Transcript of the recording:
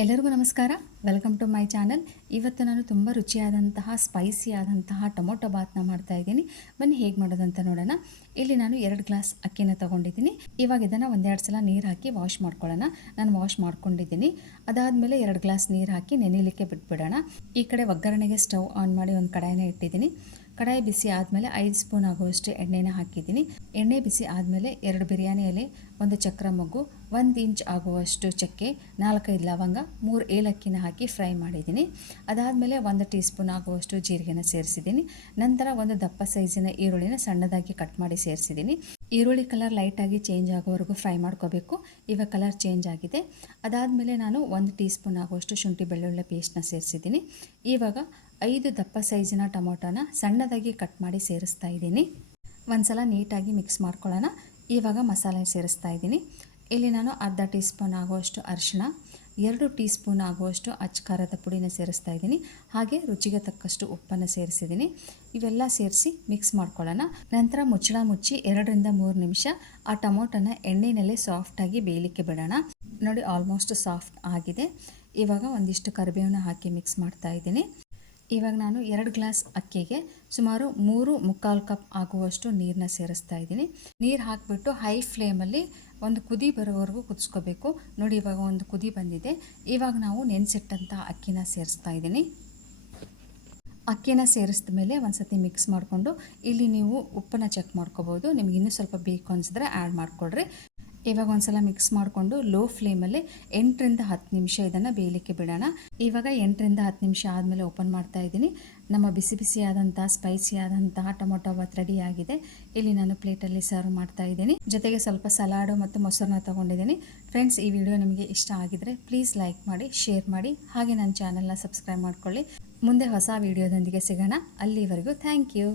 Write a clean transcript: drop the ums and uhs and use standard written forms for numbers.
ಎಲ್ಲರಿಗೂ ನಮಸ್ಕಾರ. Welcome to my channel. ಇವತ್ತು ನಾನು ತುಂಬ ರುಚಿಯಾದಂತಹ ಸ್ಪೈಸಿ ಆದಂತಹ ಟೊಮೊಟೊ ಬಾತ್ನ ಮಾಡ್ತಾ ಇದ್ದೀನಿ. ಬನ್ನಿ ಹೇಗೆ ಮಾಡೋದಂತ ನೋಡೋಣ. ಇಲ್ಲಿ ನಾನು 2 ಗ್ಲಾಸ್ ಅಕ್ಕಿನ ತೊಗೊಂಡಿದ್ದೀನಿ. ಇವಾಗ ಇದನ್ನು ಒಂದೆರಡು ಸಲ ನೀರು ಹಾಕಿ ವಾಶ್ ಮಾಡ್ಕೊಳ್ಳೋಣ. ನಾನು ವಾಶ್ ಮಾಡ್ಕೊಂಡಿದ್ದೀನಿ. ಅದಾದಮೇಲೆ 2 ಗ್ಲಾಸ್ ನೀರು ಹಾಕಿ ನೆನೆಯಲಿಕ್ಕೆ ಬಿಟ್ಬಿಡೋಣ. ಈ ಕಡೆ ಒಗ್ಗರಣೆಗೆ ಸ್ಟವ್ ಆನ್ ಮಾಡಿ ಒಂದು ಕಡಾಯಿನ ಇಟ್ಟಿದ್ದೀನಿ. ಕಡಾಯಿ ಬಿಸಿ ಆದಮೇಲೆ 5 ಸ್ಪೂನ್ ಆಗುವಷ್ಟು ಎಣ್ಣೆನ ಹಾಕಿದ್ದೀನಿ. ಎಣ್ಣೆ ಬಿಸಿ ಆದಮೇಲೆ 2 ಬಿರಿಯಾನಿ ಎಲೆ, 1 ಚಕ್ರ ಮೊಗ್ಗು, 1 ಇಂಚ್ ಆಗುವಷ್ಟು ಚಕ್ಕೆ, 4-5 ಲವಂಗ, 3 ಏಲಕ್ಕಿನ ಹಾಕಿ ಫ್ರೈ ಮಾಡಿದ್ದೀನಿ. ಅದಾದಮೇಲೆ 1 ಟೀ ಸ್ಪೂನ್ ಆಗುವಷ್ಟು ಜೀರಿಗೆನ ಸೇರಿಸಿದ್ದೀನಿ. ನಂತರ 1 ದಪ್ಪ ಸೈಜಿನ ಈರುಳ್ಳಿನ ಸಣ್ಣದಾಗಿ ಕಟ್ ಮಾಡಿ ಸೇರಿಸಿದ್ದೀನಿ. ಈರುಳ್ಳಿ ಕಲರ್ ಲೈಟಾಗಿ ಚೇಂಜ್ ಆಗೋವರೆಗೂ ಫ್ರೈ ಮಾಡ್ಕೋಬೇಕು. ಇವಾಗ ಕಲರ್ ಚೇಂಜ್ ಆಗಿದೆ. ಅದಾದಮೇಲೆ ನಾನು 1 ಟೀ ಸ್ಪೂನ್ ಆಗುವಷ್ಟು ಶುಂಠಿ ಬೆಳ್ಳುಳ್ಳಿ ಪೇಸ್ಟ್ನ ಸೇರಿಸಿದ್ದೀನಿ. ಇವಾಗ 5 ದಪ್ಪ ಸೈಜಿನ ಟೊಮೊಟೊನ ಸಣ್ಣದಾಗಿ ಕಟ್ ಮಾಡಿ ಸೇರಿಸ್ತಾ ಇದ್ದೀನಿ. ಒಂದ್ಸಲ ನೀಟಾಗಿ ಮಿಕ್ಸ್ ಮಾಡ್ಕೊಳ್ಳೋಣ. ಇವಾಗ ಮಸಾಲೆ ಸೇರಿಸ್ತಾ ಇದ್ದೀನಿ. ಇಲ್ಲಿ ನಾನು ಅರ್ಧ ಟೀ ಸ್ಪೂನ್ ಆಗುವಷ್ಟು ಅರಿಶಿಣ, 2 ಟೀ ಸ್ಪೂನ್ ಆಗುವಷ್ಟು ಅಚ್ಚ ಪುಡಿನ ಸೇರಿಸ್ತಾ ಇದ್ದೀನಿ. ಹಾಗೆ ರುಚಿಗೆ ತಕ್ಕಷ್ಟು ಉಪ್ಪನ್ನು ಸೇರಿಸಿದ್ದೀನಿ. ಇವೆಲ್ಲ ಸೇರಿಸಿ ಮಿಕ್ಸ್ ಮಾಡ್ಕೊಳ್ಳೋಣ. ನಂತರ ಮುಚ್ಚಳ ಮುಚ್ಚಿ 2-3 ನಿಮಿಷ ಆ ಟೊಮೊಟೊನ ಎಣ್ಣೆಯಲ್ಲೇ ಸಾಫ್ಟಾಗಿ ಬೇಯಲಿಕ್ಕೆ ಬಿಡೋಣ. ನೋಡಿ, ಆಲ್ಮೋಸ್ಟ್ ಸಾಫ್ಟ್ ಆಗಿದೆ. ಇವಾಗ ಒಂದಿಷ್ಟು ಕರಿಬೇವನ್ನ ಹಾಕಿ ಮಿಕ್ಸ್ ಮಾಡ್ತಾ ಇದ್ದೀನಿ. ಇವಾಗ ನಾನು 2 ಗ್ಲಾಸ್ ಅಕ್ಕಿಗೆ ಸುಮಾರು 3-3/4 ಕಪ್ ಆಗುವಷ್ಟು ನೀರನ್ನ ಸೇರಿಸ್ತಾ ಇದ್ದೀನಿ. ನೀರು ಹಾಕಿಬಿಟ್ಟು ಹೈ ಫ್ಲೇಮಲ್ಲಿ ಒಂದು ಕುದಿ ಬರೋವರೆಗೂ ಕುದಿಸ್ಕೋಬೇಕು. ನೋಡಿ, ಇವಾಗ ಒಂದು ಕುದಿ ಬಂದಿದೆ. ಇವಾಗ ನಾವು ನೆನೆಸಿಟ್ಟಂಥ ಅಕ್ಕಿನ ಸೇರಿಸ್ತಾ ಇದ್ದೀನಿ. ಅಕ್ಕಿನ ಸೇರಿಸಿದ ಮೇಲೆ ಒಂದು ಸತಿ ಮಿಕ್ಸ್ ಮಾಡಿಕೊಂಡು ಇಲ್ಲಿ ನೀವು ಉಪ್ಪನ್ನು ಚೆಕ್ ಮಾಡ್ಕೋಬೋದು. ನಿಮ್ಗೆ ಇನ್ನೂ ಸ್ವಲ್ಪ ಬೇಕು ಅನಿಸಿದ್ರೆ ಆ್ಯಡ್ ಮಾಡಿಕೊಡ್ರಿ. ಇವಾಗ ಒಂದ್ಸಲ ಮಿಕ್ಸ್ ಮಾಡಿಕೊಂಡು ಲೋ ಫ್ಲೇಮಲ್ಲಿ 8-10 ನಿಮಿಷ ಇದನ್ನು ಬೇಯಲಿಕ್ಕೆ ಬಿಡೋಣ. ಇವಾಗ 8-10 ನಿಮಿಷ ಆದಮೇಲೆ ಓಪನ್ ಮಾಡ್ತಾ ಇದ್ದೀನಿ. ನಮ್ಮ ಬಿಸಿ ಬಿಸಿಯಾದಂಥ ಸ್ಪೈಸಿ ಆದಂತಹ ಟೊಮೊಟೊ ಬಾತ್ ರೆಡಿ ಆಗಿದೆ. ಇಲ್ಲಿ ನಾನು ಪ್ಲೇಟಲ್ಲಿ ಸರ್ವ್ ಮಾಡ್ತಾ ಇದ್ದೀನಿ. ಜೊತೆಗೆ ಸ್ವಲ್ಪ ಸಲಾಡು ಮತ್ತು ಮೊಸರನ್ನ ತೊಗೊಂಡಿದ್ದೀನಿ. ಫ್ರೆಂಡ್ಸ್, ಈ ವಿಡಿಯೋ ನಿಮಗೆ ಇಷ್ಟ ಆಗಿದ್ರೆ ಪ್ಲೀಸ್ ಲೈಕ್ ಮಾಡಿ, ಶೇರ್ ಮಾಡಿ, ಹಾಗೆ ನನ್ನ ಚಾನಲ್ನ ಸಬ್ಸ್ಕ್ರೈಬ್ ಮಾಡ್ಕೊಳ್ಳಿ. ಮುಂದೆ ಹೊಸ ವಿಡಿಯೋದೊಂದಿಗೆ ಸಿಗೋಣ. ಅಲ್ಲಿವರೆಗೂ ಥ್ಯಾಂಕ್ ಯು.